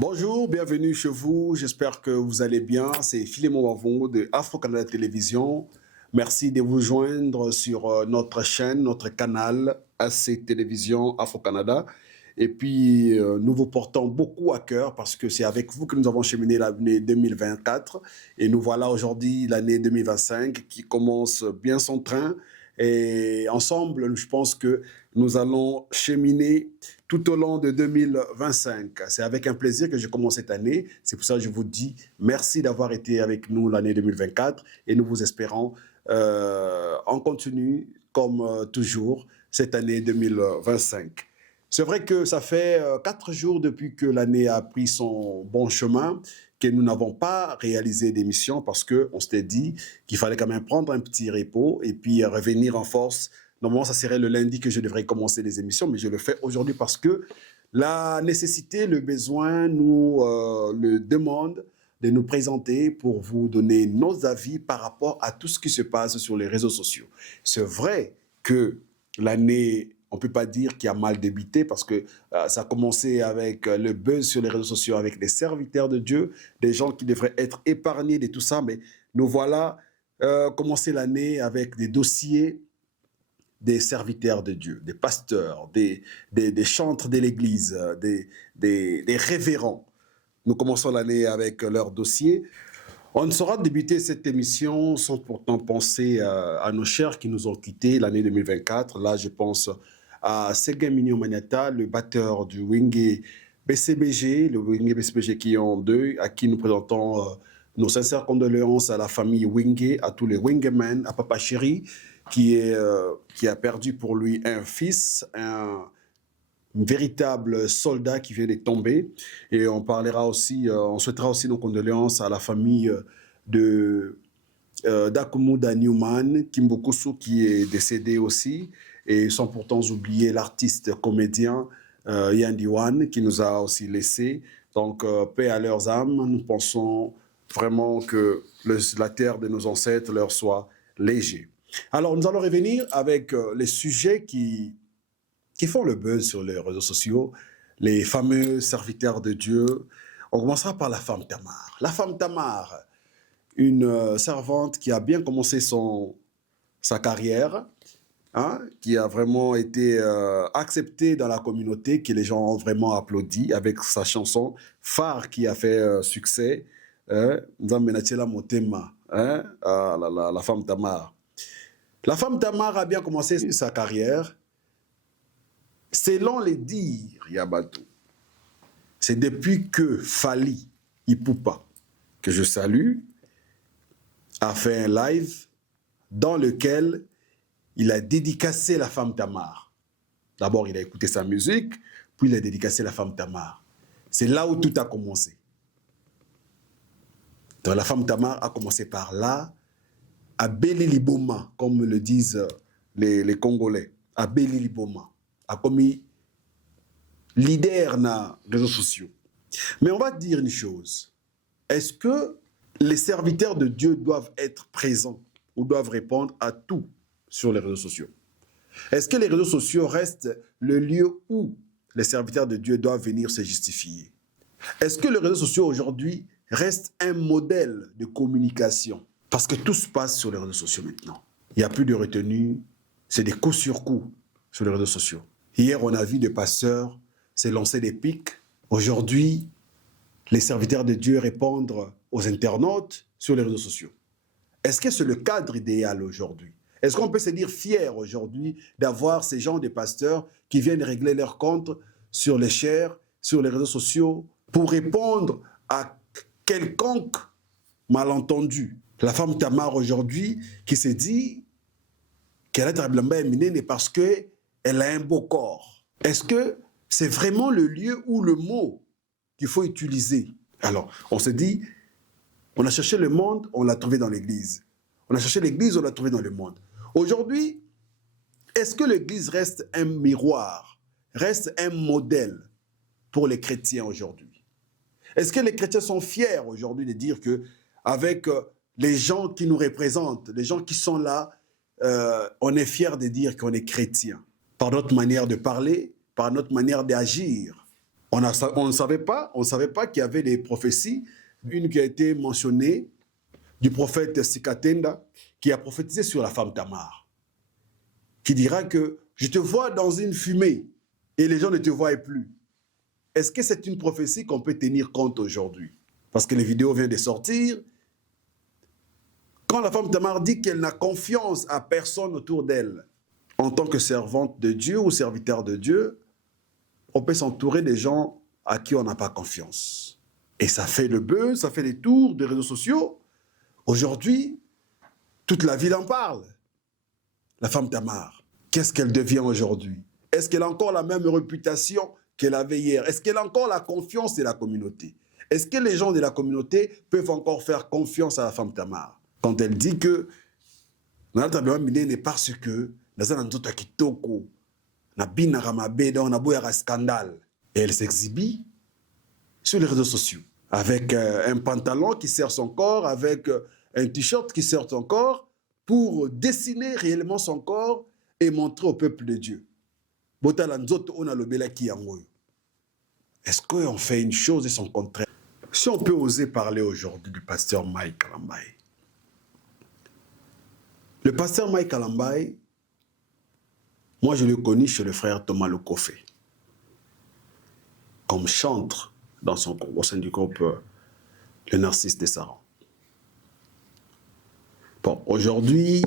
Bonjour, bienvenue chez vous. J'espère que vous allez bien. C'est Philémon Wavongo de Afro-Canada Télévision. Merci de vous joindre sur notre chaîne, notre canal AC Télévision Afro-Canada. Et puis, nous vous portons beaucoup à cœur parce que c'est avec vous que nous avons cheminé l'année 2024. Et nous voilà aujourd'hui l'année 2025 qui commence bien son train. Et ensemble, je pense que nous allons cheminer tout au long de 2025. C'est avec un plaisir que je commence cette année. C'est pour ça que je vous dis merci d'avoir été avec nous l'année 2024 et nous vous espérons en continu comme toujours cette année 2025. C'est vrai que ça fait 4 jours depuis que l'année a pris son bon chemin, que nous n'avons pas réalisé d'émission parce qu'on s'était dit qu'il fallait quand même prendre un petit repos et puis revenir en force. Normalement, ça serait le lundi que je devrais commencer les émissions, mais je le fais aujourd'hui parce que la nécessité, le besoin nous le demande de nous présenter pour vous donner nos avis par rapport à tout ce qui se passe sur les réseaux sociaux. C'est vrai que l'année, on ne peut pas dire qu'il a mal débuté parce que ça a commencé avec le buzz sur les réseaux sociaux, avec des serviteurs de Dieu, des gens qui devraient être épargnés de tout ça, mais nous voilà commencé l'année avec des dossiers des serviteurs de Dieu, des pasteurs, des chantres de l'Église, des révérends. Nous commençons l'année avec leur dossier. On ne saura débuter cette émission sans pourtant penser à nos chers qui nous ont quittés l'année 2024. Là, je pense à Séguin Mignon Maniata, le batteur du Wenge BCBG, le Wenge BCBG qui est en deuil, à qui nous présentons nos sincères condoléances à la famille Wenge, à tous les Wengemen, à Papa Chéri, qui a perdu pour lui un fils, un véritable soldat qui vient de tomber. Et on parlera aussi, on souhaitera aussi nos condoléances à la famille d'Akumuda Newman, Kimbokusu, qui est décédé aussi. Et sans pourtant oublier l'artiste comédien Yandi Wan, qui nous a aussi laissé. Donc, paix à leurs âmes. Nous pensons vraiment que la terre de nos ancêtres leur soit léger. Alors, nous allons revenir avec les sujets qui font le buzz sur les réseaux sociaux, les fameux serviteurs de Dieu. On commencera par la femme Tamar. La femme Tamar, une servante qui a bien commencé sa carrière, hein, qui a vraiment été acceptée dans la communauté, que les gens ont vraiment applaudi avec sa chanson phare qui a fait succès, Nzambenatiela Motema, la femme Tamar. La femme Tamar a bien commencé sa carrière. Selon les dires Yabatou, c'est depuis que Fali Ipupa, que je salue, a fait un live dans lequel il a dédicacé la femme Tamar. D'abord, il a écouté sa musique, puis il a dédicacé la femme Tamar. C'est là où tout a commencé. Donc, la femme Tamar a commencé par là, à Beliliboma, comme le disent les Congolais, à Beliliboma, a commis leader dans les réseaux sociaux. Mais on va dire une chose. Est-ce que les serviteurs de Dieu doivent être présents ou doivent répondre à tout sur les réseaux sociaux? Est-ce que les réseaux sociaux restent le lieu où les serviteurs de Dieu doivent venir se justifier? Est-ce que les réseaux sociaux aujourd'hui restent un modèle de communication? Parce que tout se passe sur les réseaux sociaux maintenant. Il n'y a plus de retenue, c'est des coups sur coups sur les réseaux sociaux. Hier, on a vu des pasteurs se lancer des pics. Aujourd'hui, les serviteurs de Dieu répondent aux internautes sur les réseaux sociaux. Est-ce que c'est le cadre idéal aujourd'hui? Est-ce qu'on peut se dire fier aujourd'hui d'avoir ces gens de pasteurs qui viennent régler leurs comptes sur les chairs, sur les réseaux sociaux, pour répondre à quelconque malentendu? La femme Tamar aujourd'hui qui se dit qu'elle est terriblement éminente parce qu'elle a un beau corps. Est-ce que c'est vraiment le lieu ou le mot qu'il faut utiliser? Alors, on se dit, on a cherché le monde, on l'a trouvé dans l'Église. On a cherché l'Église, on l'a trouvé dans le monde. Aujourd'hui, est-ce que l'Église reste un miroir, reste un modèle pour les chrétiens aujourd'hui? Est-ce que les chrétiens sont fiers aujourd'hui de dire que avec les gens qui nous représentent, les gens qui sont là, on est fiers de dire qu'on est chrétien par notre manière de parler, par notre manière d'agir? On ne savait pas, qu'il y avait des prophéties. Une qui a été mentionnée du prophète Sikatenda, qui a prophétisé sur la femme Tamar, qui dira que je te vois dans une fumée et les gens ne te voient plus. Est-ce que c'est une prophétie qu'on peut tenir compte aujourd'hui? Parce que les vidéos viennent de sortir. Quand la femme Tamar dit qu'elle n'a confiance à personne autour d'elle, en tant que servante de Dieu ou serviteur de Dieu, on peut s'entourer des gens à qui on n'a pas confiance. Et ça fait le buzz, ça fait les tours des réseaux sociaux. Aujourd'hui, toute la ville en parle. La femme Tamar, qu'est-ce qu'elle devient aujourd'hui? Est-ce qu'elle a encore la même réputation qu'elle avait hier? Est-ce qu'elle a encore la confiance de la communauté? Est-ce que les gens de la communauté peuvent encore faire confiance à la femme Tamar? Quand elle dit que n'est parce que scandale. Et elle s'exhibit sur les réseaux sociaux avec un pantalon qui sert son corps, avec un t-shirt qui sert son corps, pour dessiner réellement son corps et montrer au peuple de Dieu. Est-ce qu'on fait une chose et son contraire? Si on peut oser parler aujourd'hui du pasteur Mike Kalambaye. Le pasteur Mike Kalambaye, moi je le connais chez le frère Thomas Lokofé, comme chantre dans son groupe, au sein du groupe Le Narcisse des Sarans. Bon, aujourd'hui,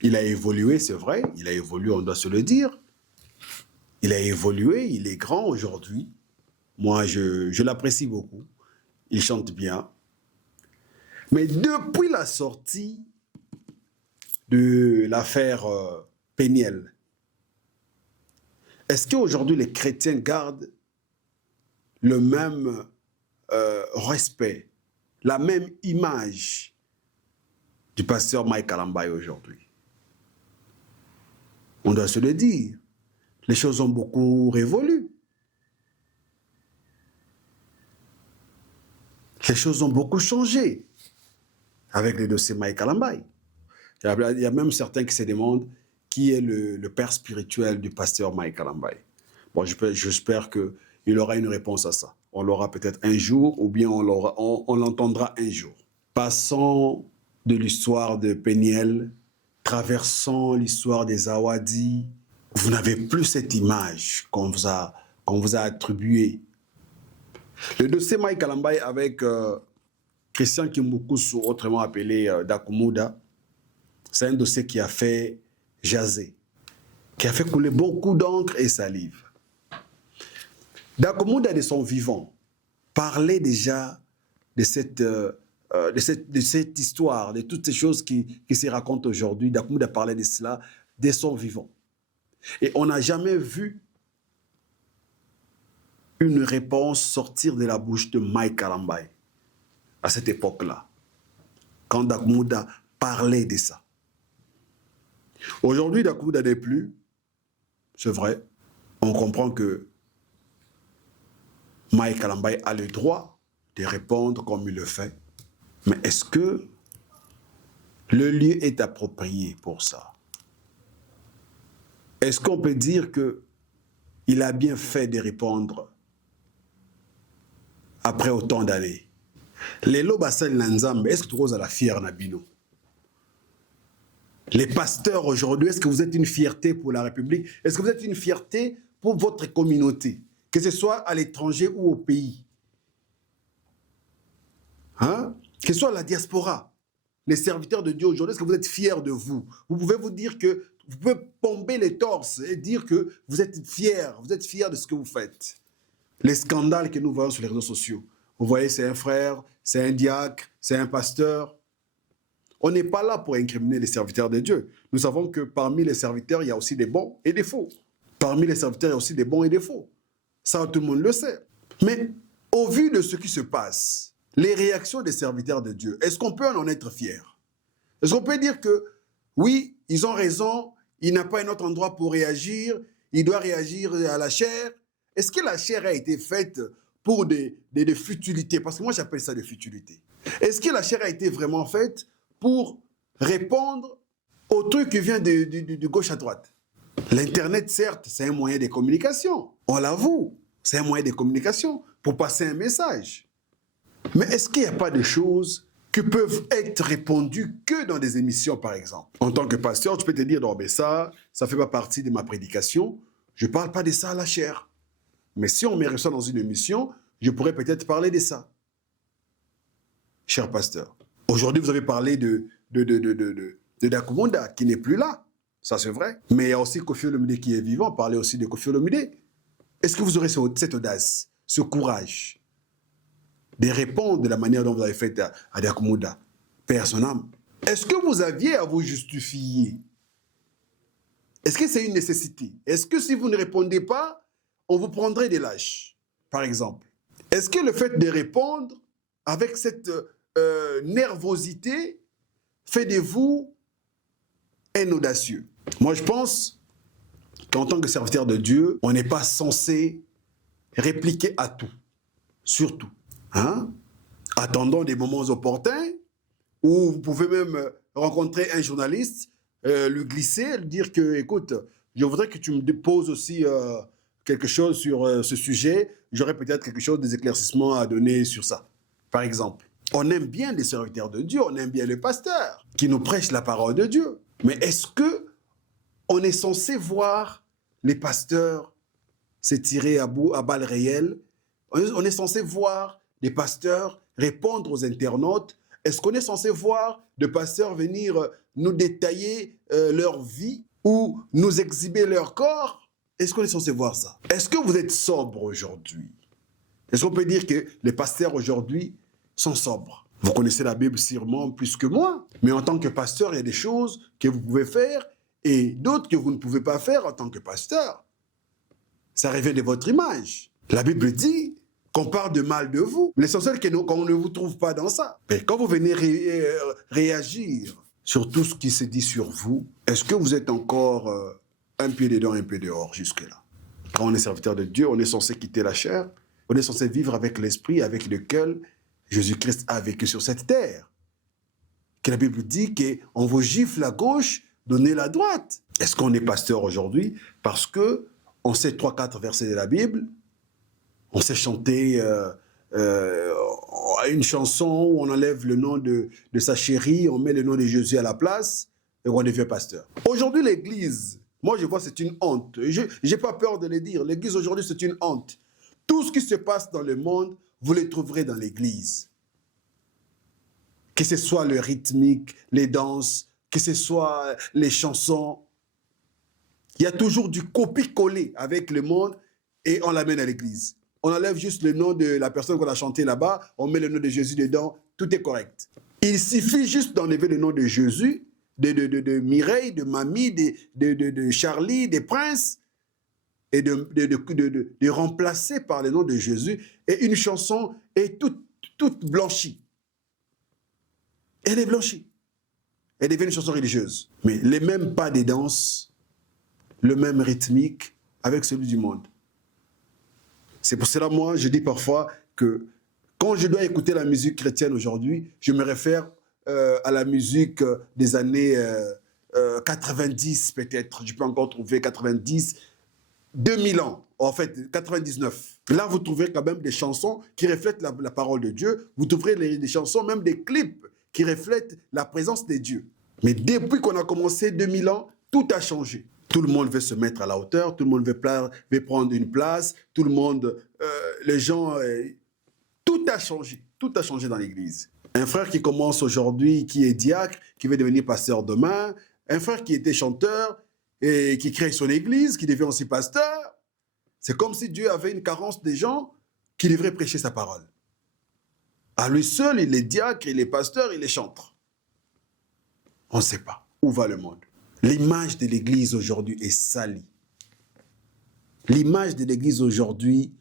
il a évolué, c'est vrai, il a évolué, on doit se le dire. Il a évolué, il est grand aujourd'hui. Moi, je l'apprécie beaucoup. Il chante bien. Mais depuis la sortie de l'affaire Péniel, est-ce qu'aujourd'hui les chrétiens gardent le même respect, la même image du pasteur Mike Kalambaye aujourd'hui? On doit se le dire. Les choses ont beaucoup révolu. Les choses ont beaucoup changé avec le dossier Mike Kalambaye. Il y a même certains qui se demandent qui est le père spirituel du pasteur Mike Kalambaye. Bon, j'espère qu'il aura une réponse à ça. On l'aura peut-être un jour ou bien on l'entendra un jour. Passons de l'histoire de Péniel, traversons l'histoire des Awadi. Vous n'avez plus cette image qu'on vous a attribuée. Le dossier Mike Kalambaye avec Christian Kimboukusu, autrement appelé Dakumuda, c'est un dossier qui a fait jaser, qui a fait couler beaucoup d'encre et salive. Dakumuda, de son vivant, parlait déjà de cette histoire, de toutes ces choses qui se racontent aujourd'hui. Dakumuda parlait de cela de son vivant. Et on n'a jamais vu une réponse sortir de la bouche de Mike Kalambaye à cette époque-là, quand Dakumuda parlait de ça. Aujourd'hui, Dakumuda n'est plus, c'est vrai, on comprend que Mike Kalambaye a le droit de répondre comme il le fait, mais est-ce que le lieu est approprié pour ça? Est-ce qu'on peut dire qu'il a bien fait de répondre après autant d'années? Les Lobasel Nanzambe, est-ce que tu oses à la fière Nabino? Les pasteurs aujourd'hui, est-ce que vous êtes une fierté pour la République? Est-ce que vous êtes une fierté pour votre communauté, que ce soit à l'étranger ou au pays? Hein? Que ce soit la diaspora, les serviteurs de Dieu aujourd'hui, est-ce que vous êtes fiers de vous? Vous pouvez vous dire que vous pouvez pomper les torses et dire que vous êtes fiers de ce que vous faites. Les scandales que nous voyons sur les réseaux sociaux. Vous voyez, c'est un frère, c'est un diacre, c'est un pasteur. On n'est pas là pour incriminer les serviteurs de Dieu. Nous savons que parmi les serviteurs, il y a aussi des bons et des faux. Parmi les serviteurs, il y a aussi des bons et des faux. Ça, tout le monde le sait. Mais au vu de ce qui se passe, les réactions des serviteurs de Dieu, est-ce qu'on peut en être fier? Est-ce qu'on peut dire que, oui, ils ont raison, il n'a pas un autre endroit pour réagir, il doit réagir à la chair? Est-ce que la chair a été faite pour des futilités? Parce que moi, j'appelle ça des futilités. Est-ce que la chair a été vraiment faite pour répondre au truc qui vient de gauche à droite? L'Internet, certes, c'est un moyen de communication, on l'avoue. C'est un moyen de communication pour passer un message. Mais est-ce qu'il n'y a pas de choses qui peuvent être répondues que dans des émissions, par exemple? En tant que pasteur, je peux te dire, non, mais ça ne fait pas partie de ma prédication. Je ne parle pas de ça à la chair. Mais si on me reçoit dans une émission, je pourrais peut-être parler de ça. Cher pasteur, aujourd'hui, vous avez parlé de Dakumunda, qui n'est plus là. Ça, c'est vrai. Mais il y a aussi Koffi Olomide qui est vivant. Parlez aussi de Koffi Olomide. Est-ce que vous aurez cette audace, ce courage de répondre de la manière dont vous avez fait à Dakumunda, Père son âme? Est-ce que vous aviez à vous justifier? Est-ce que c'est une nécessité? Est-ce que si vous ne répondez pas, on vous prendrait des lâches, par exemple? Est-ce que le fait de répondre avec cette nervosité fait de vous un audacieux? Moi, je pense qu'en tant que serviteur de Dieu, on n'est pas censé répliquer à tout, surtout. Hein? Attendons des moments opportuns où vous pouvez même rencontrer un journaliste, lui glisser, lui dire que, écoute, je voudrais que tu me déposes aussi quelque chose sur ce sujet. J'aurais peut-être quelque chose, des éclaircissements à donner sur ça, par exemple. On aime bien les serviteurs de Dieu, on aime bien les pasteurs qui nous prêchent la parole de Dieu. Mais est-ce que on est censé voir les pasteurs se tirer à balles réelles? On est censé voir des pasteurs répondre aux internautes? Est-ce qu'on est censé voir des pasteurs venir nous détailler leur vie ou nous exhiber leur corps? Est-ce qu'on est censé voir ça? Est-ce que vous êtes sobre aujourd'hui? Est-ce qu'on peut dire que les pasteurs aujourd'hui sont sobres? Vous connaissez la Bible sûrement plus que moi, mais en tant que pasteur, il y a des choses que vous pouvez faire et d'autres que vous ne pouvez pas faire en tant que pasteur. Ça revient de votre image. La Bible dit qu'on parle de mal de vous. L'essentiel est qu'on ne vous trouve pas dans ça. Mais quand vous venez réagir sur tout ce qui se dit sur vous, est-ce que vous êtes encore un pied dedans, un pied dehors jusque-là? Quand on est serviteur de Dieu, on est censé quitter la chair, on est censé vivre avec l'esprit avec lequel Jésus-Christ a vécu sur cette terre. Que la Bible dit qu'on vous gifle à gauche, donnez la droite. Est-ce qu'on est pasteur aujourd'hui parce que on sait 3-4 versets de la Bible, on sait chanter une chanson où on enlève le nom de sa chérie, on met le nom de Jésus à la place et on devient pasteur. Aujourd'hui, l'Église, moi je vois c'est une honte. Je n'ai pas peur de le dire. L'Église aujourd'hui c'est une honte. Tout ce qui se passe dans le monde, vous le trouverez dans l'Église. Que ce soit le rythmique, les danses, que ce soit les chansons. Il y a toujours du copier-coller avec le monde et on l'amène à l'église. On enlève juste le nom de la personne qu'on a chanté là-bas, on met le nom de Jésus dedans, tout est correct. Il suffit juste d'enlever le nom de Jésus, de Mireille, de Mamie, de Charlie, des princes, et de remplacer par le nom de Jésus, et une chanson est toute blanchie. Elle est blanchie. Elle devient une chanson religieuse. Mais les mêmes pas des danses, le même rythmique avec celui du monde. C'est pour cela, moi, je dis parfois que quand je dois écouter la musique chrétienne aujourd'hui, je me réfère à la musique des années 90 peut-être. Je peux encore trouver 90, 2000 ans, en fait 99. Là, vous trouverez quand même des chansons qui reflètent la parole de Dieu. Vous trouverez des chansons, même des clips qui reflètent la présence de Dieu. Mais depuis qu'on a commencé 2000 ans, tout a changé. Tout le monde veut se mettre à la hauteur, tout le monde veut prendre une place, tout le monde, les gens, tout a changé dans l'église. Un frère qui commence aujourd'hui, qui est diacre, qui veut devenir pasteur demain, un frère qui était chanteur et qui crée son église, qui devient aussi pasteur. C'est comme si Dieu avait une carence des gens qui devraient prêcher sa parole. À lui seul, il est diacre, il est pasteur, il est chanteur. On ne sait pas où va le monde. L'image de l'Église aujourd'hui est salie. L'image de l'Église aujourd'hui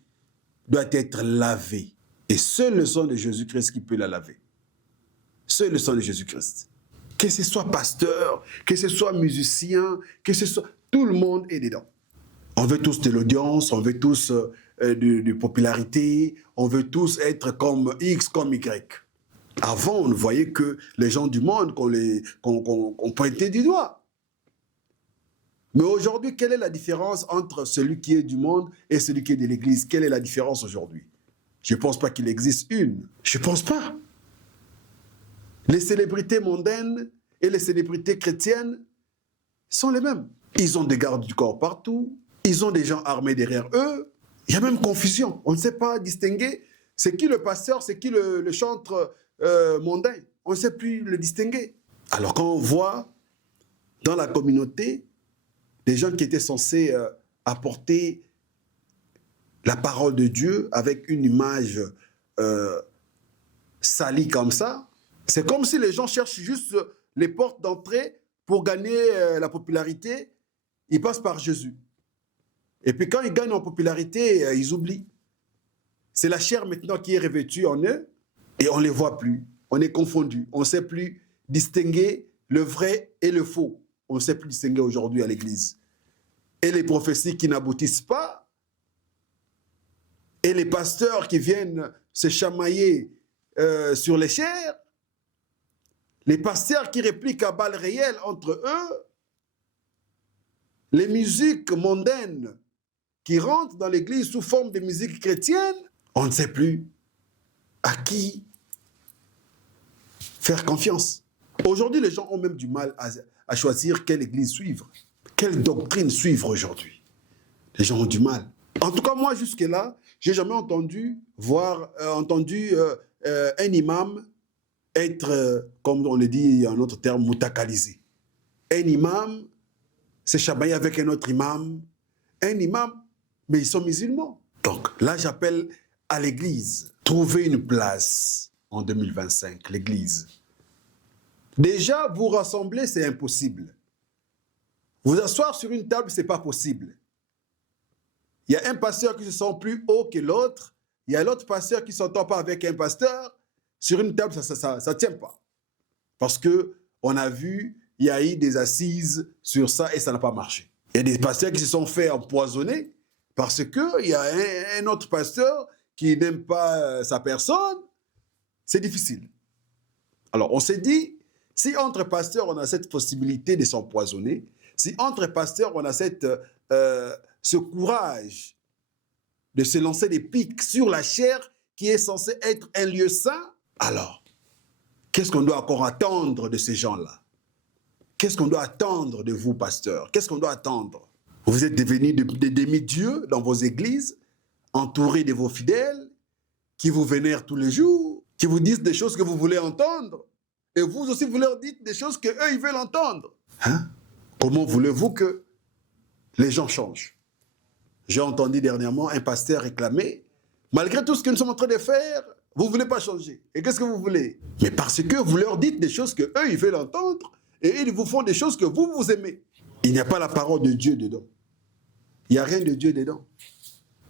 doit être lavée. Et seul le sang de Jésus-Christ qui peut la laver. Seul le sang de Jésus-Christ. Que ce soit pasteur, que ce soit musicien, que ce soit... Tout le monde est dedans. On veut tous de l'audience, on veut tous de popularité, on veut tous être comme X, comme Y. Avant, on ne voyait que les gens du monde qu'on pointait du doigt. Mais aujourd'hui, quelle est la différence entre celui qui est du monde et celui qui est de l'Église? Quelle est la différence aujourd'hui? Je ne pense pas qu'il existe une. Je ne pense pas. Les célébrités mondaines et les célébrités chrétiennes sont les mêmes. Ils ont des gardes du corps partout. Ils ont des gens armés derrière eux. Il y a même confusion. On ne sait pas distinguer. C'est qui le pasteur, c'est qui le chantre mondain. On ne sait plus le distinguer. Alors quand on voit dans la communauté des gens qui étaient censés apporter la parole de Dieu avec une image salie comme ça, c'est comme si les gens cherchent juste les portes d'entrée pour gagner la popularité. Ils passent par Jésus. Et puis quand ils gagnent en popularité, ils oublient. C'est la chair maintenant qui est revêtue en eux et on ne les voit plus. On est confondu. On ne sait plus distinguer le vrai et le faux. On ne sait plus distinguer aujourd'hui à l'Église. Et les prophéties qui n'aboutissent pas, et les pasteurs qui viennent se chamailler sur les chairs, les pasteurs qui répliquent à balles réelles entre eux, les musiques mondaines qui rentrent dans l'Église sous forme de musique chrétienne, on ne sait plus à qui faire confiance. Aujourd'hui, les gens ont même du mal à choisir quelle Église suivre, quelle doctrine suivre aujourd'hui. Les gens ont du mal. En tout cas, moi, jusque-là, je n'ai jamais entendu un imam être, comme on le dit en autre terme, moutakalisé. Un imam se chamailler avec un autre imam. Un imam, mais ils sont musulmans. Donc là, j'appelle à l'Église, trouver une place en 2025, l'Église. Déjà, vous rassembler, c'est impossible. Vous asseoir sur une table, ce n'est pas possible. Il y a un pasteur qui se sent plus haut que l'autre. Il y a l'autre pasteur qui ne s'entend pas avec un pasteur. Sur une table, ça ne tient pas. Parce qu'on a vu, il y a eu des assises sur ça et ça n'a pas marché. Il y a des pasteurs qui se sont fait empoisonner parce qu'il y a un autre pasteur qui n'aime pas sa personne. C'est difficile. Alors, on s'est dit, si entre pasteurs, on a cette possibilité de s'empoisonner, si entre pasteurs, on a ce courage de se lancer des pics sur la chair qui est censée être un lieu saint, alors, qu'est-ce qu'on doit encore attendre de ces gens-là? Qu'est-ce qu'on doit attendre de vous, pasteurs? Qu'est-ce qu'on doit attendre? Vous êtes devenus des demi-dieux dans vos églises, entourés de vos fidèles, qui vous vénèrent tous les jours, qui vous disent des choses que vous voulez entendre. Et vous aussi, vous leur dites des choses qu'eux, ils veulent entendre. Hein? Comment voulez-vous que les gens changent? J'ai entendu dernièrement un pasteur réclamer, malgré tout ce que nous sommes en train de faire, vous ne voulez pas changer. Et qu'est-ce que vous voulez? Mais parce que vous leur dites des choses qu'eux, ils veulent entendre, et ils vous font des choses que vous, vous aimez. Il n'y a pas la parole de Dieu dedans. Il n'y a rien de Dieu dedans.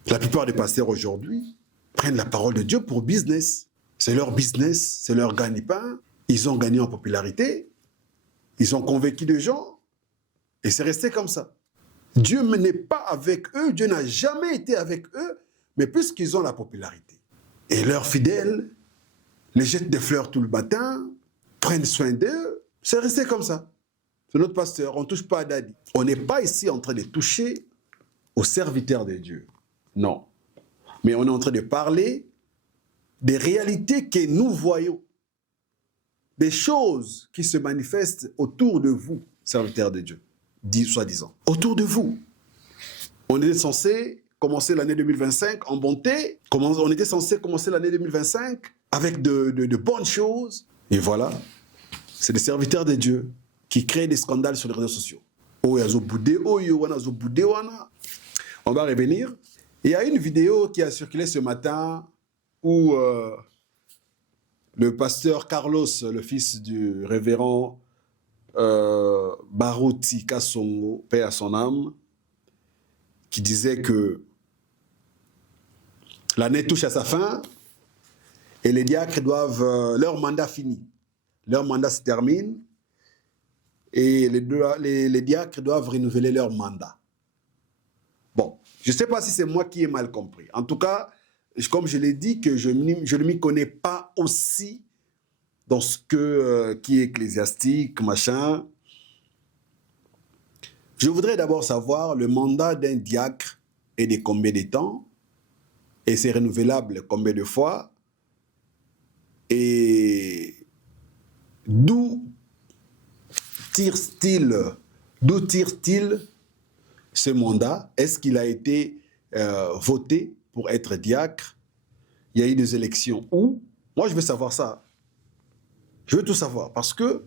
La plupart des pasteurs aujourd'hui prennent la parole de Dieu pour business. C'est leur business, c'est leur gagne-pain. Ils ont gagné en popularité, ils ont convaincu des gens, et c'est resté comme ça. Dieu n'est pas avec eux, Dieu n'a jamais été avec eux, mais puisqu'ils ont la popularité. Et leurs fidèles les jettent des fleurs tout le matin, prennent soin d'eux, c'est resté comme ça. C'est notre pasteur, on ne touche pas à Dadi. On n'est pas ici en train de toucher aux serviteurs de Dieu. Non. Mais on est en train de parler des réalités que nous voyons. Des choses qui se manifestent autour de vous, serviteurs de Dieu, soi-disant. Autour de vous. On était censé commencer l'année 2025 en bonté. On était censé commencer l'année 2025 avec de bonnes choses. Et voilà, c'est des serviteurs de Dieu qui créent des scandales sur les réseaux sociaux. On va revenir. Il y a une vidéo qui a circulé ce matin où le pasteur Carlos, le fils du révérend Baruti Kasongo, paix à son âme, qui disait que l'année touche à sa fin et les diacres doivent, leur mandat fini. Leur mandat se termine et les diacres doivent renouveler leur mandat. Bon, je ne sais pas si c'est moi qui ai mal compris. En tout cas, comme je l'ai dit, que je ne m'y connais pas aussi dans ce qui est ecclésiastique, machin. Je voudrais d'abord savoir le mandat d'un diacre est de combien de temps et c'est renouvelable combien de fois et d'où tire-t-il ce mandat? Est-ce qu'il a été voté pour être diacre? Il y a eu des élections où? Moi, je veux savoir ça. Je veux tout savoir parce que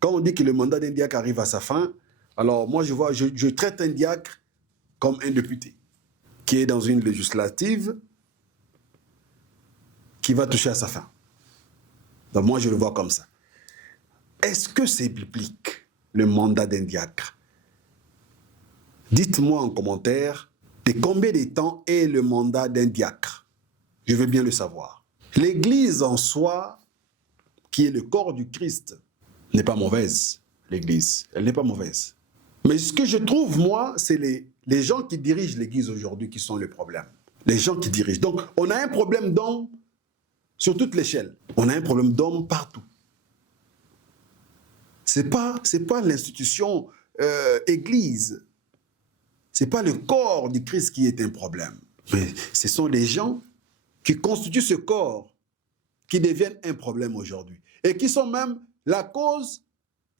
quand on dit que le mandat d'un diacre arrive à sa fin, alors moi, je traite un diacre comme un député qui est dans une législative qui va toucher à sa fin. Donc moi, je le vois comme ça. Est-ce que c'est biblique, le mandat d'un diacre? Dites-moi en commentaire de combien de temps est le mandat d'un diacre. Je veux bien le savoir. L'Église en soi, qui est le corps du Christ, n'est pas mauvaise, l'Église. Elle n'est pas mauvaise. Mais ce que je trouve, moi, c'est les gens qui dirigent l'Église aujourd'hui qui sont le problème. Les gens qui dirigent. Donc, on a un problème d'hommes sur toute l'échelle. On a un problème d'hommes partout. C'est pas l'institution Église. C'est pas le corps du Christ qui est un problème. Mais ce sont les gens qui constituent ce corps qui deviennent un problème aujourd'hui. Et qui sont même la cause,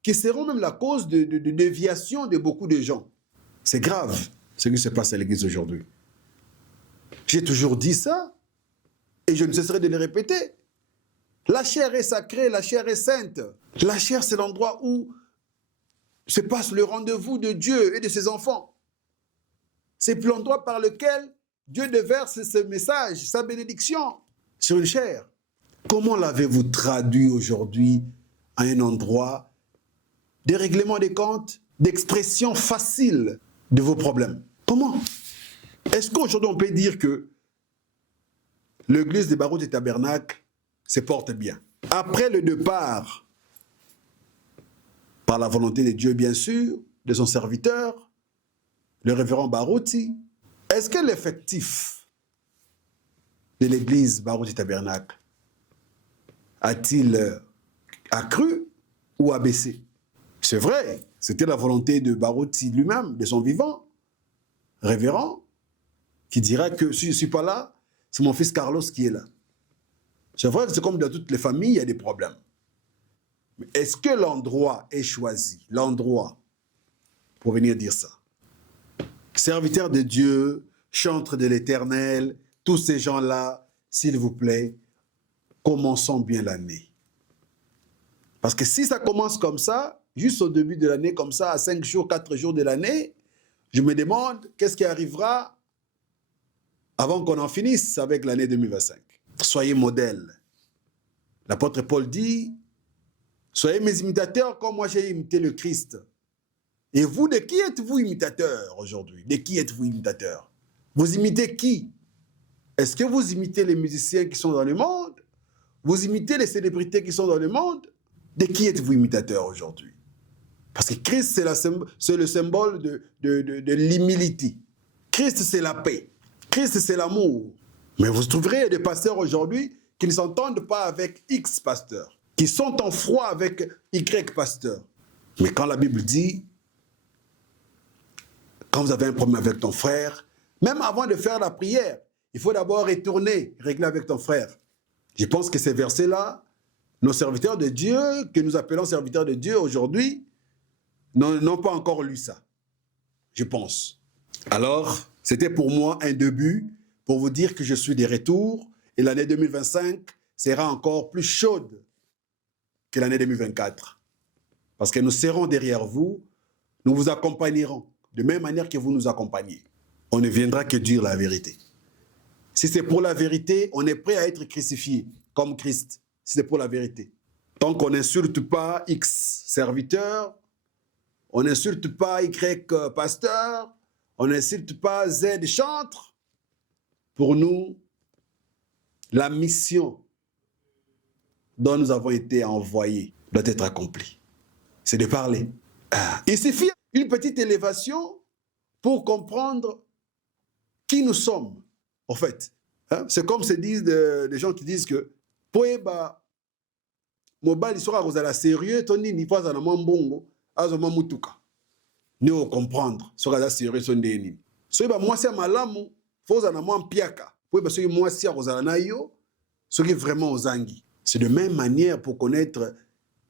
qui seront même la cause de déviation de beaucoup de gens. C'est grave ce qui se passe à l'Église aujourd'hui. J'ai toujours dit ça et je ne cesserai de le répéter. La chair est sacrée, la chair est sainte. La chair, c'est l'endroit où se passe le rendez-vous de Dieu et de ses enfants. C'est l'endroit par lequel Dieu déverse ce message, sa bénédiction sur une chair. Comment l'avez-vous traduit aujourd'hui à un endroit des règlements des comptes, d'expression facile de vos problèmes? Comment? Est-ce qu'aujourd'hui on peut dire que l'église des Barreaux du Tabernacle se porte bien? Après le départ, par la volonté de Dieu bien sûr, de son serviteur, le révérend Barouti, est-ce que l'effectif de l'église Barreaux du Tabernacle a-t-il accru ou abaissé? C'est vrai, c'était la volonté de Barouti lui-même, de son vivant, révérend, qui dira que si je ne suis pas là, c'est mon fils Carlos qui est là. C'est vrai que c'est comme dans toutes les familles, il y a des problèmes. Mais est-ce que l'endroit est choisi, l'endroit, pour venir dire ça? Serviteurs de Dieu, chantres de l'Éternel, tous ces gens-là, s'il vous plaît, commençons bien l'année. Parce que si ça commence comme ça, juste au début de l'année, comme ça, à 5 jours, 4 jours de l'année, je me demande qu'est-ce qui arrivera avant qu'on en finisse avec l'année 2025. Soyez modèles. L'apôtre Paul dit, soyez mes imitateurs comme moi j'ai imité le Christ. Et vous, de qui êtes-vous imitateur aujourd'hui? De qui êtes-vous imitateur? Vous imitez qui? Est-ce que vous imitez les musiciens qui sont dans le monde? Vous imitez les célébrités qui sont dans le monde? De qui êtes-vous imitateur aujourd'hui? Parce que Christ, c'est le symbole de l'humilité. Christ, c'est la paix. Christ, c'est l'amour. Mais vous trouverez des pasteurs aujourd'hui qui ne s'entendent pas avec X pasteurs, qui sont en froid avec Y pasteurs. Mais quand la Bible dit, quand vous avez un problème avec ton frère, même avant de faire la prière, il faut d'abord retourner, régler avec ton frère. Je pense que ces versets-là, nos serviteurs de Dieu, que nous appelons serviteurs de Dieu aujourd'hui, n'ont pas encore lu ça. Je pense. Alors, c'était pour moi un début pour vous dire que je suis de retour et l'année 2025 sera encore plus chaude que l'année 2024. Parce que nous serons derrière vous, nous vous accompagnerons de même manière que vous nous accompagnez. On ne viendra que dire la vérité. Si c'est pour la vérité, on est prêt à être crucifié comme Christ. Si c'est pour la vérité. Tant qu'on n'insulte pas X serviteur, on n'insulte pas Y pasteur, on n'insulte pas Z chantre. Pour nous, la mission dont nous avons été envoyés doit être accomplie. C'est de parler. Il suffit d'une petite élévation pour comprendre qui nous sommes, en fait. C'est comme se disent des gens qui disent que Poeba, mobile sera sérieux, toni ni pas à bongo, azoma mutuka. ne comprendre ce que c'est son déni. So ba moi c'est malamu, faut en avoir piaka. Oui parce que moi c'est rozana yo, ce qui est vraiment aux anguilles. C'est de même manière pour connaître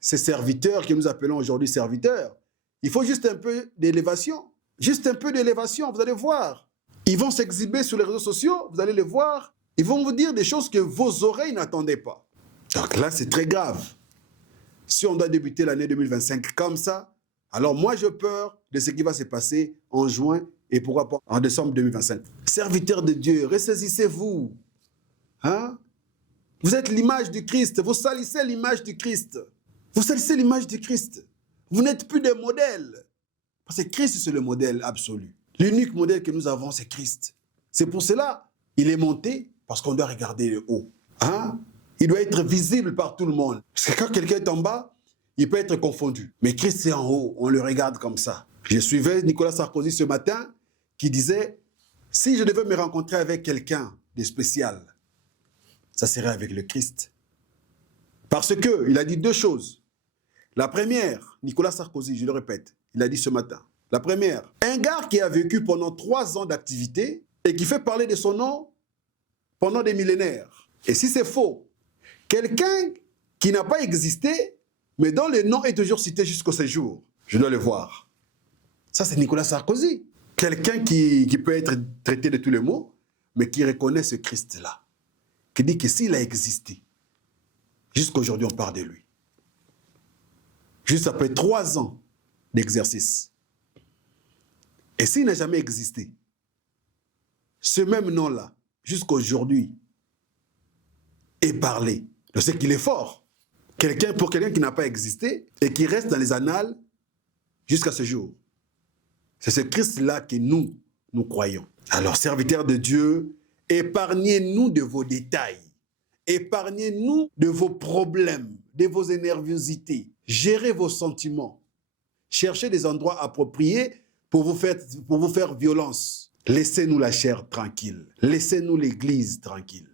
ces serviteurs que nous appelons aujourd'hui serviteurs. Il faut juste un peu d'élévation. Juste un peu d'élévation, vous allez voir. Ils vont s'exhiber sur les réseaux sociaux, vous allez les voir. Ils vont vous dire des choses que vos oreilles n'attendaient pas. Donc là, c'est très grave. Si on doit débuter l'année 2025 comme ça, alors moi, j'ai peur de ce qui va se passer en juin et pourquoi pas en décembre 2025. Serviteurs de Dieu, ressaisissez-vous. Hein? Vous êtes l'image du Christ. Vous salissez l'image du Christ. Vous salissez l'image du Christ. Vous n'êtes plus des modèles. Parce que Christ, c'est le modèle absolu. L'unique modèle que nous avons, c'est Christ. C'est pour cela qu'il est monté, parce qu'on doit regarder le haut. Hein? Il doit être visible par tout le monde. Parce que quand quelqu'un est en bas, il peut être confondu. Mais Christ est en haut, on le regarde comme ça. Je suivais Nicolas Sarkozy ce matin qui disait, si je devais me rencontrer avec quelqu'un de spécial, ça serait avec le Christ. Parce qu'il a dit deux choses. La première, Nicolas Sarkozy, je le répète, il a dit ce matin. La première, un gars qui a vécu pendant 3 ans d'activité et qui fait parler de son nom pendant des millénaires. Et si c'est faux, quelqu'un qui n'a pas existé, mais dont le nom est toujours cité jusqu'au séjour, je dois le voir. Ça, c'est Nicolas Sarkozy. Quelqu'un qui peut être traité de tous les mots, mais qui reconnaît ce Christ-là. Qui dit que s'il a existé, jusqu'aujourd'hui, on parle de lui. Juste après 3 ans d'exercice. Et s'il n'a jamais existé, ce même nom-là, jusqu'aujourd'hui, est parlé. Je sais qu'il est fort. Pour quelqu'un qui n'a pas existé et qui reste dans les annales jusqu'à ce jour. C'est ce Christ-là que nous croyons. Alors, serviteurs de Dieu, épargnez-nous de vos détails. Épargnez-nous de vos problèmes, de vos nervosités. Gérez vos sentiments. Cherchez des endroits appropriés pour vous faire violence. Laissez-nous la chair tranquille. Laissez-nous l'église tranquille.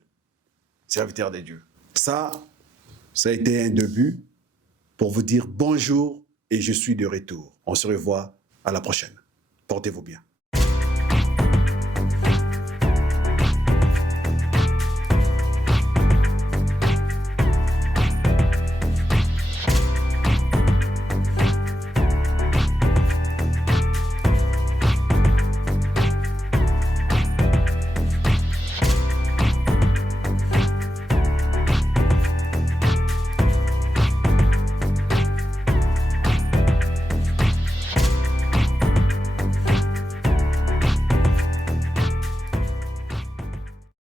Serviteurs de Dieu. Ça a été un début pour vous dire bonjour et je suis de retour. On se revoit à la prochaine. Portez-vous bien.